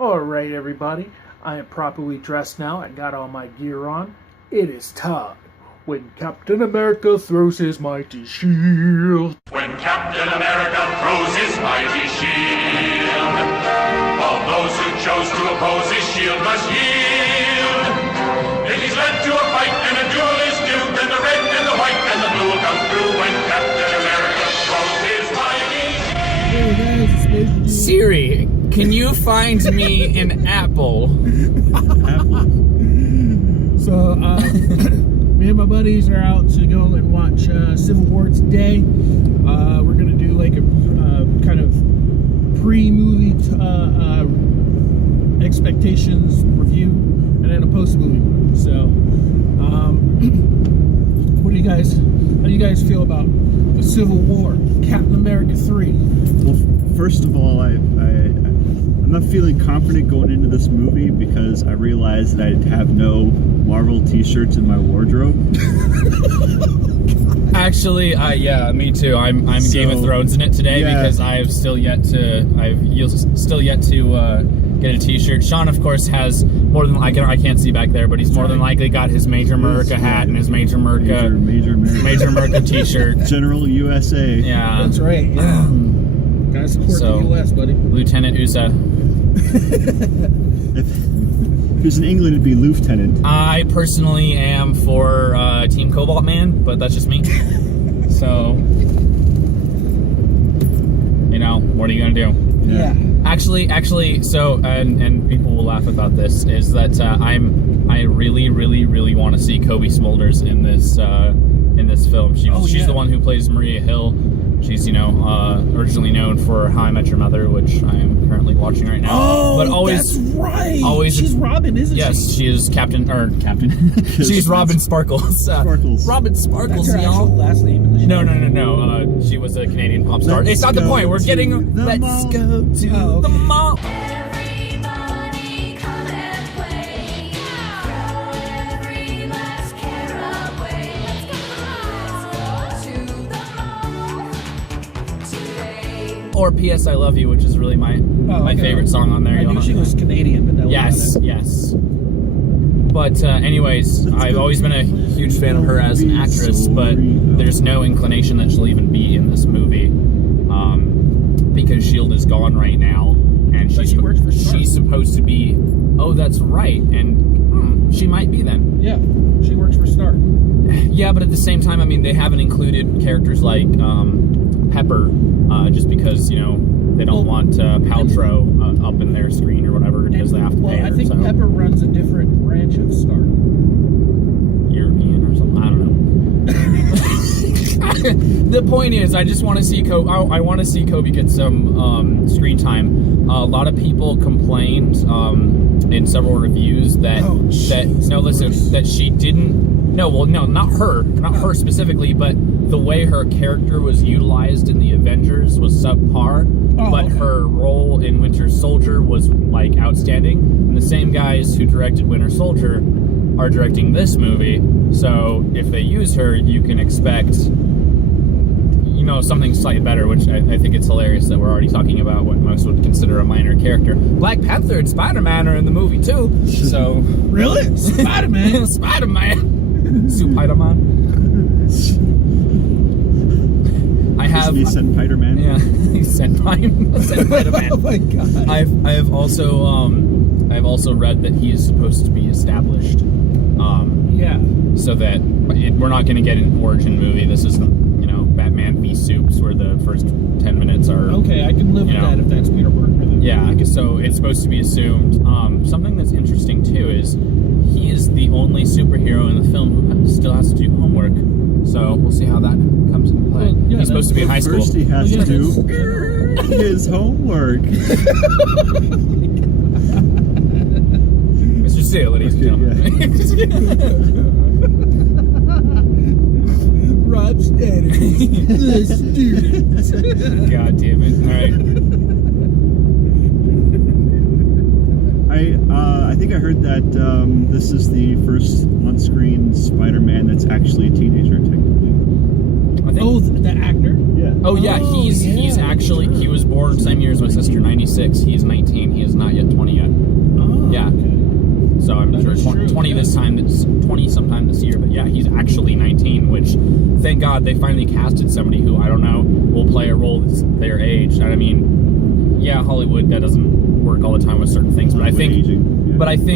Alright, everybody. I am properly dressed now. I got all my gear on. It is time when Captain America throws his mighty shield. When Captain America throws his mighty shield, all those who chose to oppose his shield must yield. If he's led to a fight and a duel is due, then the red and the white and the blue will come through when Captain America throws his mighty shield. Siri, can you find me an apple? So, me and my buddies are out to go and watch Civil War today. We're going to do like a kind of pre-movie expectations review and then a post-movie. So, how do you guys feel about the Civil War, Captain America 3? Well, first of all, I'm not feeling confident going into this movie because I realized that I have no Marvel t-shirts in my wardrobe. Actually, yeah, me too. I'm Game of Thrones in it today because I've still yet to get a t-shirt. Sean, of course, has more than I can't see back there, but he's more than likely got his Major America hat and his Major America t-shirt. General USA. Yeah, that's right. Yeah, gotta support the US, buddy. Lieutenant USA. If he was in England, it'd be Lieutenant. I personally am for Team Cobalt Man, but that's just me. So, what are you gonna do? Yeah. Actually, so and people will laugh about this is that I really want to see Kobe Smulders in this film. She's the one who plays Maria Hill. She's originally known for How I Met Your Mother, which I am currently watching right now. Oh, but always, that's right. Always, she's Robin, isn't she? Yes, she is Captain. She's Robin Sparkles. Robin Sparkles, that's her y'all. actual last name in the show. No. She was a Canadian pop star. It's not the point. We're getting. Let's go to the mall. Or P.S. I Love You, which is really my favorite song on there. I knew she was Canadian, but no. Yes. But anyways, I've always been a huge fan of her as an actress, but there's no inclination that she'll even be in this movie because S.H.I.E.L.D. is gone right now, and she works for Stark. She's supposed to be. Oh, that's right, and she might be then. Yeah, she works for Stark. Yeah, but at the same time, I mean, they haven't included characters like Pepper. Just because, they don't want Paltrow up in their screen or whatever because they have to pay her. I think Pepper runs a different branch of Stark. European or something. I don't know. The point is, I just want to see Kobe. I want to see Kobe get some screen time. A lot of people complained in several reviews that she didn't. No, not her specifically, but the way her character was utilized in the Avengers was subpar, her role in Winter Soldier was outstanding. And the same guys who directed Winter Soldier are directing this movie, so if they use her, you can expect something slightly better, which I think it's hilarious that we're already talking about what most would consider a minor character. Black Panther and Spider-Man are in the movie too. So really? Spider-Man? Spider-Man. Spider-Man. I have Spider-Man. Yeah, Spider-Man. Oh my god. I've also read that he is supposed to be established. So that we're not going to get an origin movie. This is Batman v Supes, where the first 10 minutes are... Okay, I can live with that if that's Peter Parker. Yeah, so it's supposed to be assumed. Something that's interesting, too, is he is the only superhero in the film who still has to do homework. So we'll see how that comes into play. Well, yeah, he's supposed to be in high school. First he has to do his homework. Mr. Seal, ladies and gentlemen. Rob Schneider, the student. God damn it! All right. I think I heard that this is the first on-screen Spider-Man that's actually a teenager, technically. The actor? Yeah. Oh yeah, he's actually he was born same year as my sister, 96. He's 19. He is not yet 20 yet. yeah, he's actually 19, which, thank God, they finally casted somebody who, I don't know, will play a role that's their age. And I mean, yeah, Hollywood, that doesn't work all the time with certain things, but I think,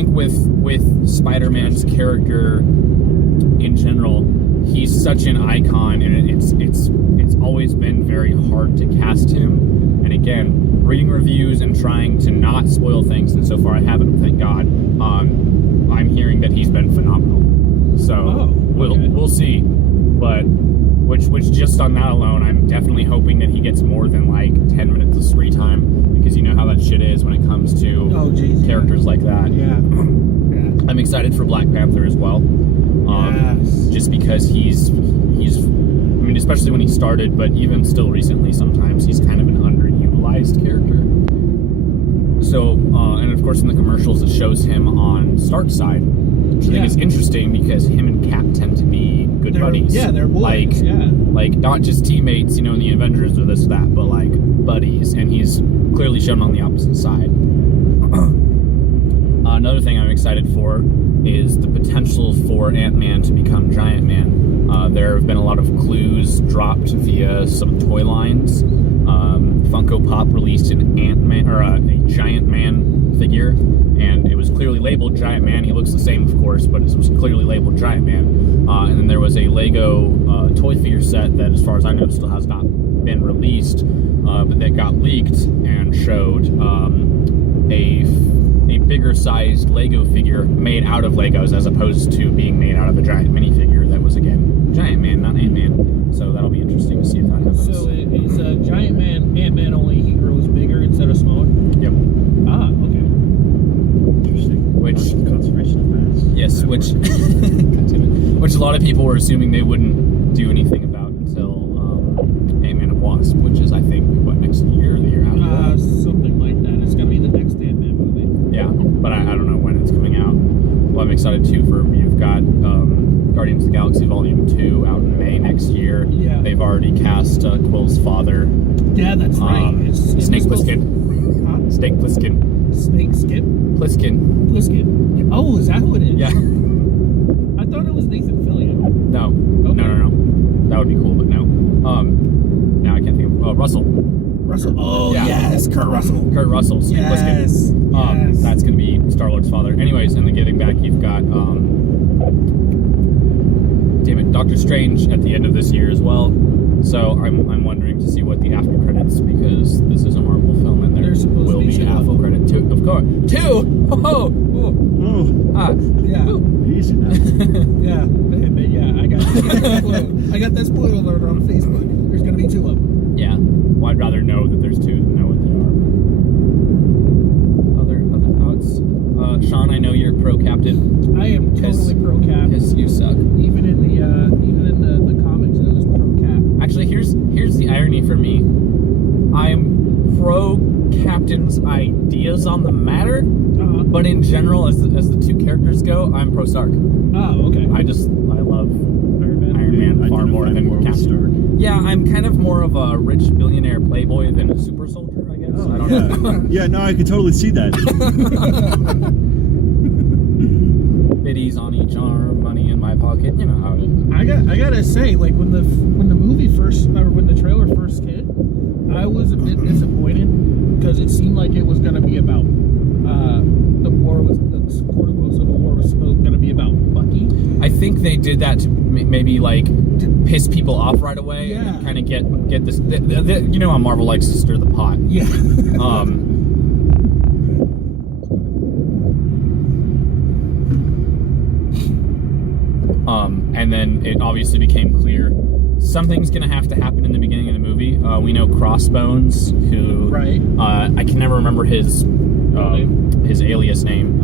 with Spider-Man's character in general, he's such an icon, and it's always been very hard to cast him. And again, reading reviews and trying to not spoil things, and so far I haven't, thank God. I'm hearing that he's been phenomenal. So we'll see. But which just on that alone, I'm definitely hoping that he gets more than like 10 minutes of screen time, because you know how that shit is when it comes to characters like that. Yeah. I'm excited for Black Panther as well. Just because he's I mean, especially when he started, but even still recently, sometimes he's kind of an underutilized character. So, and of course in the commercials it shows him on Stark's side, which I think is interesting because him and Cap tend to be good buddies. Yeah, they're boys. Like not just teammates, you know, in the Avengers or this or that, but like buddies, and he's clearly shown on the opposite side. Another thing I'm excited for is the potential for Ant-Man to become Giant Man. There have been a lot of clues dropped via some toy lines. Funko Pop released an Ant-Man, or a Giant Man figure, and it was clearly labeled Giant Man. He looks the same, of course, but it was clearly labeled Giant Man. And then there was a Lego toy figure set that, as far as I know, still has not been released, but that got leaked and showed a bigger sized Lego figure made out of Legos, as opposed to being made out of a giant minifigure that was, again, Giant Man, not Ant-Man. So that'll be interesting to see if that happens. So it's a Giant Man, Ant-Man, only he grows bigger instead of smaller? Yep. Ah, okay. Interesting. Which conservation of mass. Yes, which a lot of people were assuming they wouldn't do anything about until Ant-Man and Wasp, which is, I think, what, next year or the year after? Something like that. It's gonna be the next Ant-Man movie. Yeah, but I don't know when it's coming out. Well, I'm excited too for, you've got Guardians of the Galaxy Volume 2 out in May next year. Yeah. They've already cast Quill's father. Yeah, that's right. It's Snake Plissken. Huh? Snake Plissken. Snake Skip? Plissken. Plissken. Oh, is that who it is? Yeah. I thought it was Nathan Fillion. No. Okay. No. That would be cool, but no. Now I can't think of Russell. Oh, yeah. Yes, Kurt Russell. Kurt Russell, Snake Plissken. Yes. That's going to be Star-Lord's father. Anyways, and then getting back, you've got Doctor Strange at the end of this year as well. So I'm wondering to see what the after credits, because this is a Marvel film and there will be an after credit too. Of course, 2. Yeah. Easy now. Yeah. I got that spoiler alert on Facebook. There's gonna be 2 of them. Yeah. Well, I'd rather know that there's 2 than know what they are. Other thoughts? Sean, I know you're pro Captain. I am totally pro Cap. Because you suck. Even in the comics, it was pro Cap. Actually, here's the irony for me. I'm pro Captain's ideas on the matter, but in general, as the 2 characters go, I'm pro Stark. Oh, okay. I love Iron Man far more than Captain Stark. Yeah, I'm kind of more of a rich billionaire playboy than a super soldier, I guess. I don't know. Yeah, no, I could totally see that. Biddies on each arm, money in my pocket. You know how it is. I gotta say, like when the movie first, or when the trailer first hit, I was a bit disappointed because it seemed like it was gonna be about the quote unquote Civil War was gonna be about Bucky. I think they did that to maybe like piss people off right away and kind of get this. You know how Marvel likes to stir the pot. Yeah. And then it obviously became clear something's going to have to happen in the beginning of the movie. We know Crossbones, who I can never remember his alias name.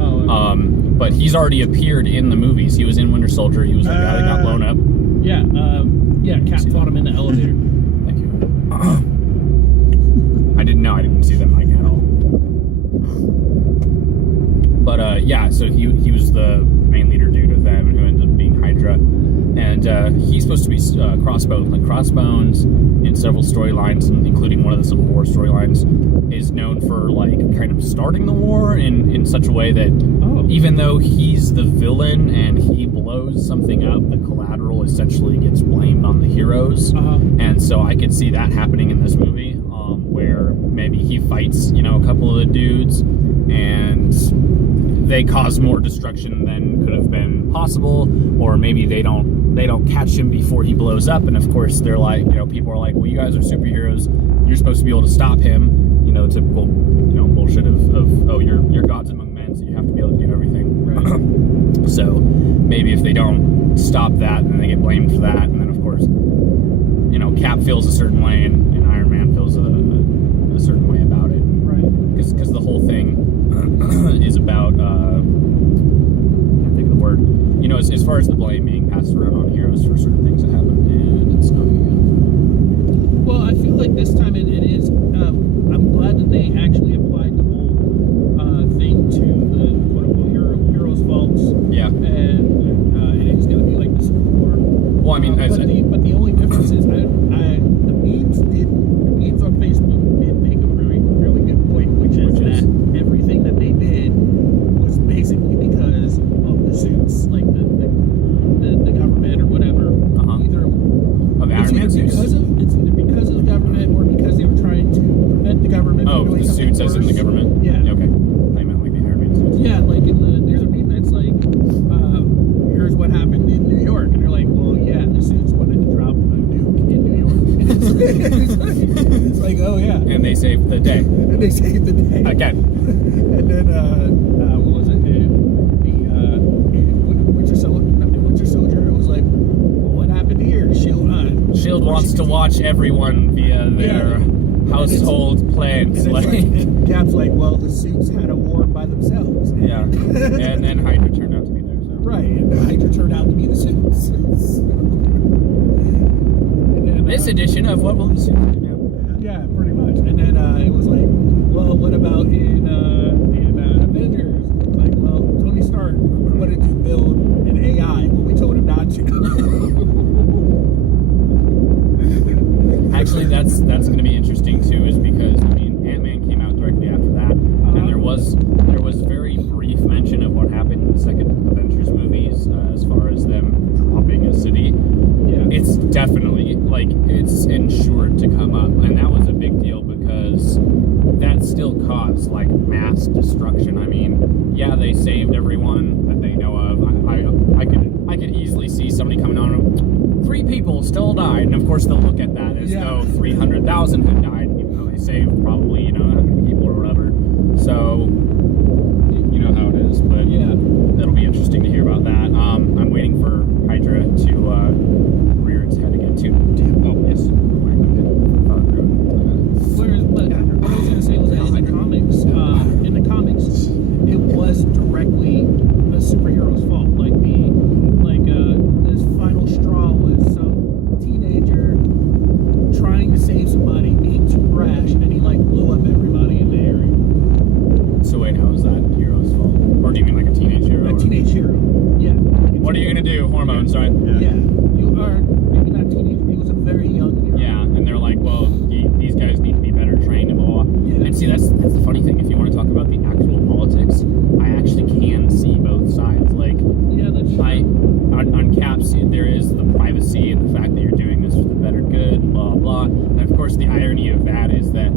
But he's already appeared in the movies. He was in Winter Soldier. He was the guy that got blown up. Yeah, Cap fought him in the elevator. Thank you. I didn't see that mic at all. But so he was the main leader dude of them, who ended up being Hydra Hydra. And he's supposed to be Crossbones. Like Crossbones in several storylines, including one of the Civil War storylines, is known for like kind of starting the war in such a way that even though he's the villain and he blows something up, the collateral essentially gets blamed on the heroes. And so I could see that happening in this movie, where maybe he fights, a couple of the dudes and they cause more destruction than could have been possible, or maybe they don't catch him before he blows up, and of course they're like, people are like, well, you guys are superheroes, you're supposed to be able to stop him, typical, bullshit of oh, you're gods among men, so you have to be able to do everything. Right. So maybe if they don't stop that, then they get blamed for that, and then of course, Cap feels a certain way, and Iron Man feels a certain way about it. Right. Because the whole thing is about, I can't think of the word, as far as the blame being passed around on heroes for certain things that happen, and it's snowing again. Well, I feel like this time it is, I'm glad that they actually applied the whole thing to the quote-unquote heroes' faults. Yeah. And it is going to be like the Civil War. Well, I mean, but the only difference is the memes on Facebook did make a really, really good point, which is that everything that they did was basically because of the suits, like the government or whatever. Either of Iron Man suits? It's either because of the government or because they were trying to prevent the government from doing the something suits as in the worse. government? Yeah. Okay. I meant like the Iron Man suits. Yeah, like there's a meme that's like, here's what happened in New York, and they're like, well, yeah, the suits wanted to drop a nuke in New York. It's like, oh yeah. And they saved the day. And they saved the day. Again. And then, what was it? Winter Soldier, it was like, well, what happened here? S.H.I.E.L.D. wants to watch everyone via their household plans. And Cap's like, well, the suits had a war by themselves. Yeah. And then Hydra turned out to be there. So. Right, and Hydra turned out to be the suits. This edition of What Will the Suits Do Now? Yeah, pretty much. And then it was like, well, what about in Avengers? Like, well, Tony Stark wanted to build an AI, but we told him not to. Actually, that's going to be interesting too, is because Ant-Man came out directly after that, and there was very brief mention of what happened in the second Avengers movies as far as them dropping a city. Yeah. It's definitely it's ensured to come up, and that was a big deal because that still caused mass destruction. I mean, yeah, they saved everyone that they know of. I could easily see somebody coming on, 3 people still died, and of course they'll look at that as though 300,000 had died, even though they saved probably how many people or whatever. So you know how it is, but Yeah. That'll be interesting to hear about that. I'm waiting for Hydra to rear its head again too. Oh yes. Whereas, but what I was going to say was that in the comics, it was directly the superhero's fault. This final straw was some teenager trying to save somebody, being too brash, and he blew up everybody in the area. So wait, how is that hero's fault? Or do you mean like a teenage hero? A teenage hero. Yeah. What are you gonna do? Hormones, right? Yeah. You are maybe not teenage. He was a very young hero. Yeah, and they're like, well, these guys need to be better trained and blah. Yeah. And see, that's the funny thing. If you want to talk about the actual politics, I actually can see both sides. Yeah, that's true. On Caps, there is the privacy and the fact that you're doing this for the better good, blah blah. And of course, the irony of that is that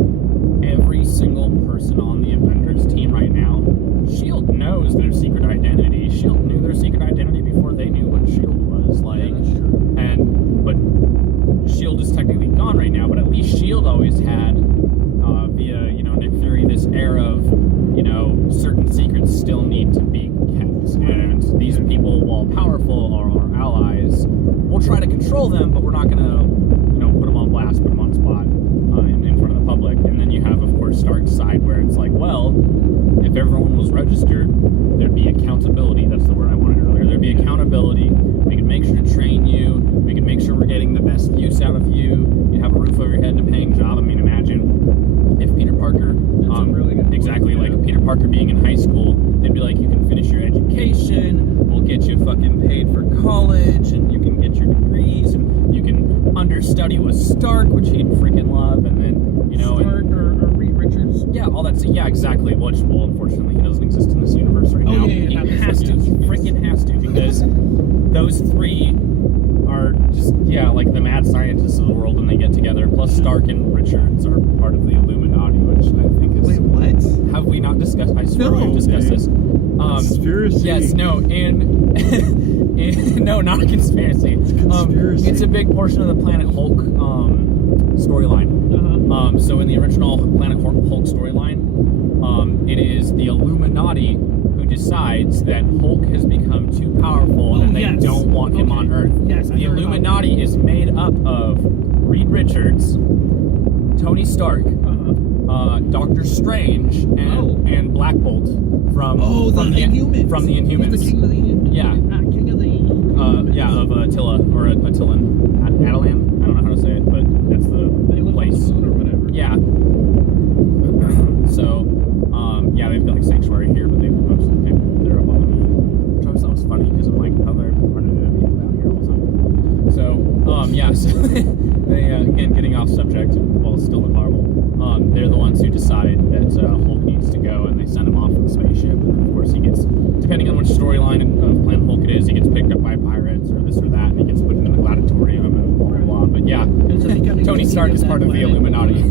every single person on the Avengers team right now, S.H.I.E.L.D. knows their secret identity. S.H.I.E.L.D. knew their secret identity before they knew what S.H.I.E.L.D. was. Yeah, that's true. But S.H.I.E.L.D. is technically gone right now. But at least S.H.I.E.L.D. always had, via Nick Fury, this air of certain secrets still need to be kept, and these people, while powerful, are our allies. We'll try to control them, but we're not gonna put them on blast, put them on spot in front of the public. And then you have, of course, Stark's side, where it's like, well, if everyone was registered, there'd be accountability. That's the word I wanted earlier. There'd be accountability. We could make sure to train you. We could make sure we're getting the best use out of you. You'd have a roof over your head and a paying job. I mean, imagine if Peter Parker, That's a really good point. exactly, like Peter Parker being in high school, they'd be like, you can finish your education, we'll get you fucking paid for college, and you can get your degrees, and you can understudy with Stark, which he'd freaking love, and then, you know... Stark or Reed Richards? Yeah, all that. Yeah, exactly. Which, well, unfortunately, he doesn't exist in this universe right now. He has to. He freaking has to, because those three are just, like the mad scientists of the world when they get together. Plus, Stark and Richards are part of the Illuminati, which I think is... Wait, what? Have we not discussed? I swear we've discussed this. Conspiracy. Yes, no, and... no, not a conspiracy. It's conspiracy. It's a big portion of the Planet Hulk storyline. So in the original Planet Hulk storyline, it is the Illuminati who decides that Hulk has become too powerful and they don't want him on Earth. Yes, the Illuminati is made up of Reed Richards, Tony Stark, Doctor Strange, and Black Bolt from the Inhumans. From the Inhumans. He's the king of the Inhumans. Yeah. King of the... of Attila, or Attilan. Atalan? I don't know how to say it, but that's the place. Or whatever. Yeah. So, they've got like sanctuary here, but they're up on the moon. Which I always thought was funny, because I'm like, oh, they're running into people down here all the time. So, so they, again, getting off subject, while still in Marvel, they're the ones who decide that Hulk needs to go, and they send him off in the spaceship. And then, of course, he gets, depending on which storyline of Planet Hulk it is, he gets picked up by pirates, or this or that, and he gets put in the gladiatorium, and blah, blah, blah. But yeah, Tony Stark is part of the Illuminati.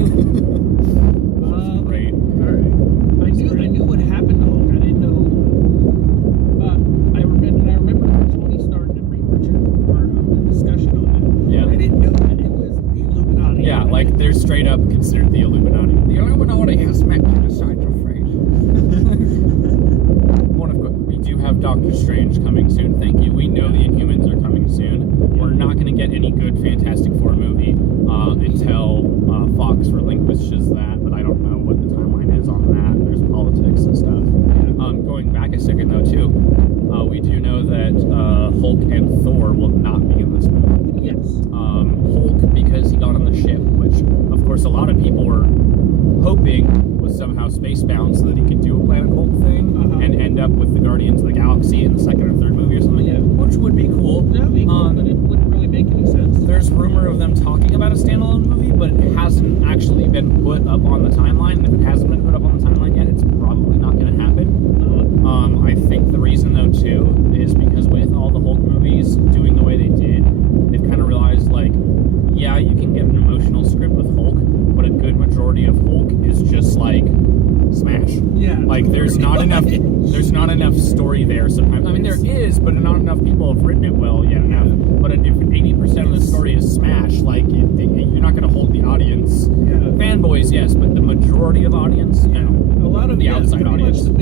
Great. Alright. I knew what happened to Hulk. I didn't know. I remember Tony Stark and Reed Richards were part of the discussion on that. Yeah. I didn't know that it was the Illuminati. Yeah, like they're straight up considered the Illuminati. The Illuminati has met to decide your fate. We do have Doctor Strange coming soon. Thank you. We know the Inhumans are coming soon. We're not going to get any good Fantastic Four movie until Fox relinquishes that, but I don't know what the timeline is on that. There's politics and stuff. Going back a second though too, we do know that Hulk and Thor will not be in this movie. Yes. Hulk, because he got on the ship, which of course a lot of people were hoping was somehow spacebound so that he could do a Planet Hulk thing and end up with the Guardians of the Galaxy in the second or third movie or something. Yeah. Which would be cool. That would be cool, but it wouldn't really make any sense. There's rumor of them talking about a standalone movie, but it hasn't actually been put up on the timeline. And if it hasn't been put up on the timeline yet, it's probably not going to happen. I think the reason though too is because with all the Hulk movies doing the way they did, they've kind of realized like, yeah, you can get an emotional script with Hulk, but a good majority of Hulk is just like smash. Yeah. Like there's not enough story there sometimes. I mean there is, but not enough people have written it well yet enough. But if 80% of the story is smash, like you're not going to hold the audience. Yeah. Fanboys, yes, but the majority of audience, no. A lot of the outside audience. The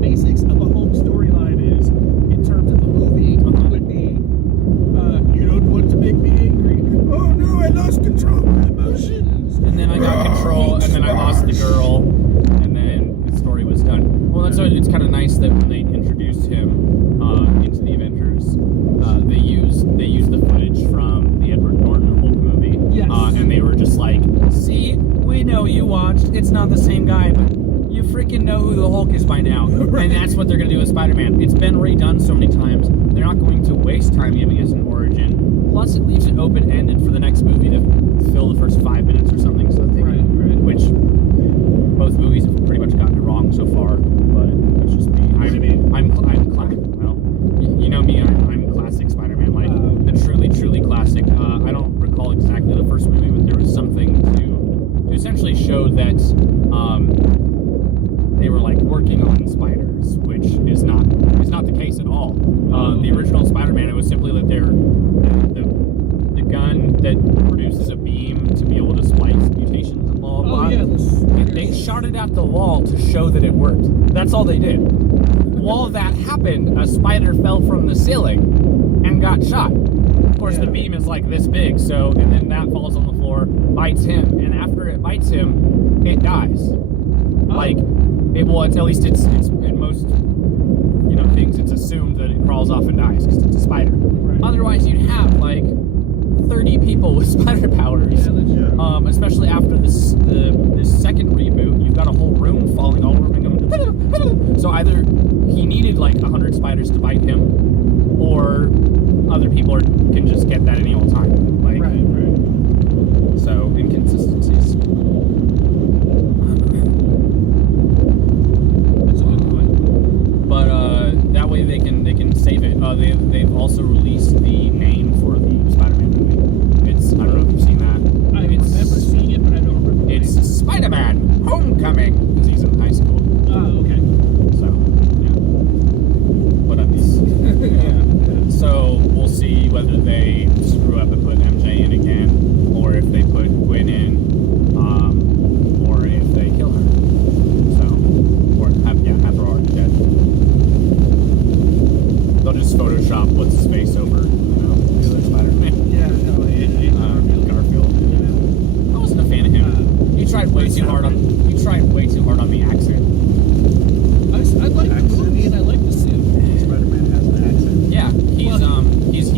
basics of a Hulk storyline is, in terms of the movie, would be, you don't want to make me angry. Oh no, I lost control of my emotions. And then I got control, and then I lost the girl, and then the story was done. Well, it's kind of nice that when they introduced him into the Avengers, they used the footage from the Edward Norton Hulk movie. Yes. And they were just like, see, we know you watched. It's not the same guy, but you freaking know who the Hulk is by now. And that's what they're going to do with Spider-Man. It's been redone so many times. They're not going to waste time giving us an origin. Plus, it leaves it open-ended for the next movie to fill the first 5 minutes or something. So they which both movies have pretty much gotten it wrong so far. But that's just me. You know me. I'm classic Spider-Man. Like the truly classic. I don't recall exactly the first movie, but there was something to essentially show that they were like working on spiders, which is not the case at all. The original Spider-Man, it was simply that the gun that produces a beam to be able to splice mutations and blah blah blah. They shot it at the wall to show that it worked. That's all they did. While that happened, a spider fell from the ceiling and got shot. Of course, the beam is like this big, so and then that falls on the floor, bites him, and after it bites him, it dies. Like it's at least it's in most things it's assumed that it crawls off and dies because it's a spider. Otherwise, you'd have like 30 people with spider powers. Yeah, Especially after this second reboot, you've got a whole room falling all over him. So either he needed like 100 spiders to bite him, or other people can just get that any old time. Like, right. So inconsistencies. That's a good point. But that way they can save it. They've also released the name for the Spider-Man movie. It's, I don't know if you've seen that. I remember seeing it, but I don't remember. It's Spider-Man Homecoming, because he's in high school. Oh, okay. So, yeah. What up, Yeah. So we'll see whether they screw up and put MJ in again, or if they put Gwen in, or if they kill her. So, or have her already dead. They'll just Photoshop what's his face over, the other Spider-Man. Yeah, no, Garfield. I wasn't a fan of him. He tried way too hard on the accent. I like the movie and I like the suit. Spider-Man has an accent. Yeah, he's from. He's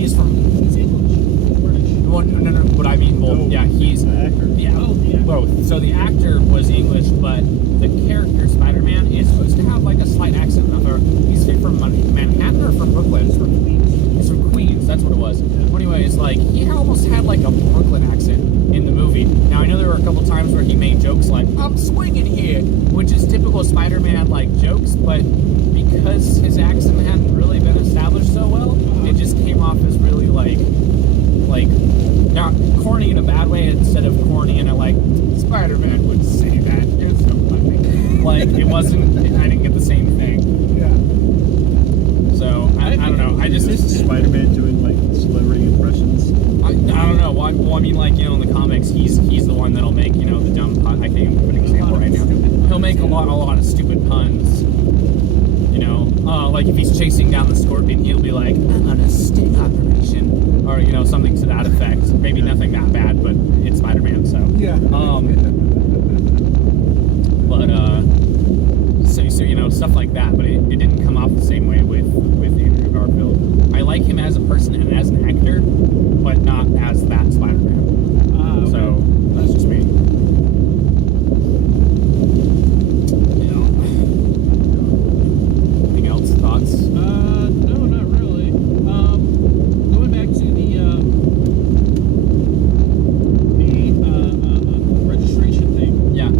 English. He's British. Well, no. But I mean, well, yeah, he's the actor. yeah, Oh, yeah. both. So the actor was English, but the character Spider-Man is supposed to have like a slight accent. He's from Manhattan or from Brooklyn? He's from Queens. He's from Queens. That's what it was. Well, anyways, like he almost had like a Brooklyn accent in the movie. Now I know there were a couple times where he made jokes like "I'm swinging here," which is typical Spider-Man like jokes, but because his accent hadn't really been established so well, it just came off as really like not corny in a bad way, instead of corny in a like Spider-Man would say that. You're so funny. Like it wasn't. I didn't get the same thing. Yeah. So I don't know. I just Is Spider-Man doing like celebrity impressions? I don't know. Well, I mean, like, in the comics, he's the one that'll make, the dumb pun. I can't even give an example right now. He'll make a lot of stupid puns. Like if he's chasing down the Scorpion, he'll be like, "I'm on a sting operation," or something to that effect. Maybe nothing that bad, but it's Spider-Man, so. Yeah. But so stuff like that. But it didn't come off the same way with Andrew Garfield. I like him as a person and as an actor, but not as that Spider-Man. Okay. So that's just me. Anything else? Thoughts? No, not really. Going back to the registration thing. Yeah. I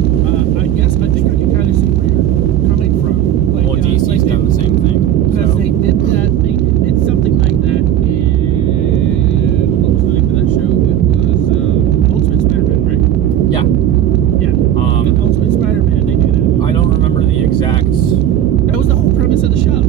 think I can kind of see where you're coming from. Like, Well, DC's like done the same thing. because So. they did that. They did something like that in what was the name of that show? It was Ultimate Spider-Man, right? Yeah. Yeah. In Ultimate Spider-Man, they did it. I don't remember the exact. That was the whole premise of the show.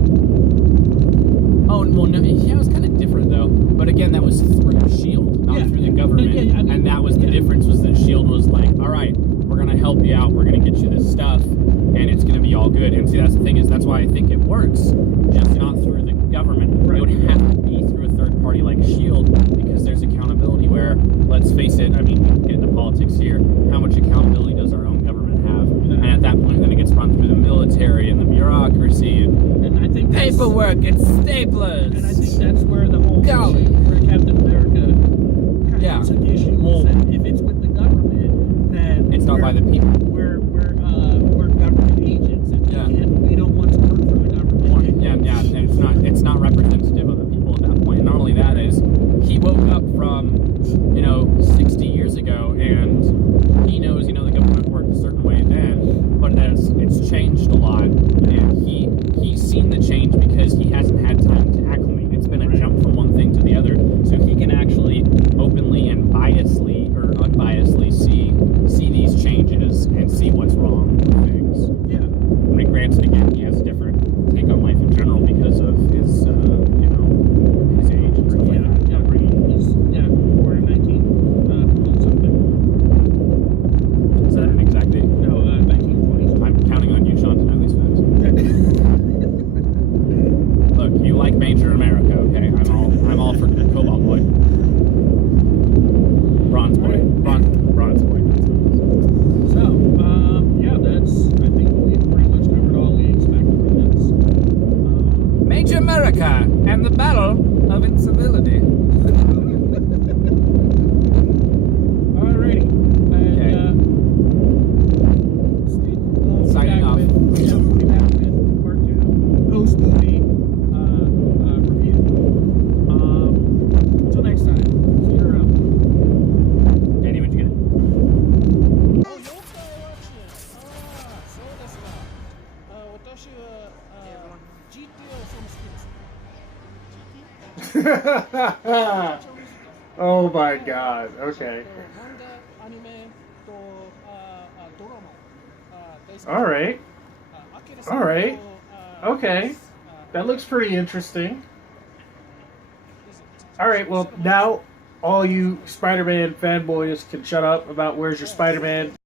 Oh well, no, yeah, it was kind of different though. But again, that was through Shield, not Yeah. through the government. No, yeah, I mean, and that was the difference. Was that Shield was like, all right, we're gonna help you out. We're gonna get you this stuff, and it's gonna be all good. And see, that's the thing is, that's why I think it works. Just not through the government. Right. It would have to be through a third party like Shield, because there's accountability. Where, let's face it, I mean, we can get into politics here. How much accountability does our own government have? And at that point, then it gets run through the military and the bureaucracy and And I think that's, paperwork and staplers. And I think that's where the whole Golly. issue, where Captain America kind Yeah. of took issue Well, was that if it's with the government, then it's not we're, by the people. We're government agents, and Yeah. we don't want to work for the government. Yeah, and it's not representative of the people at that point. And not only that is, he woke up from 60 years ago, and he knows the government worked a certain way then, but it's changed a lot, and he's seen the change because he hasn't had time to acclimate. It's been a jump from one thing to the other, so he can actually openly and biasedly or unbiasedly see these changes and see what's wrong with things. Yeah. I mean, granted, again, he has a different take on life in general because of his, his age and stuff like that. He's born in 19 something. Is that an exact date? No, 1920s. I'm counting on you, Sean, to know these facts. Look, you like Major America, okay? I'm all for Cobalt Boy. Bronze Boy. Bronze Boy. So, that's. I think we've pretty much covered all we expected from this. Major America and the Battle of Incivility. Oh my god, okay. Alright. Alright. Okay. That looks pretty interesting. Alright, well, now all you Spider-Man fanboys can shut up about where's your Spider-Man.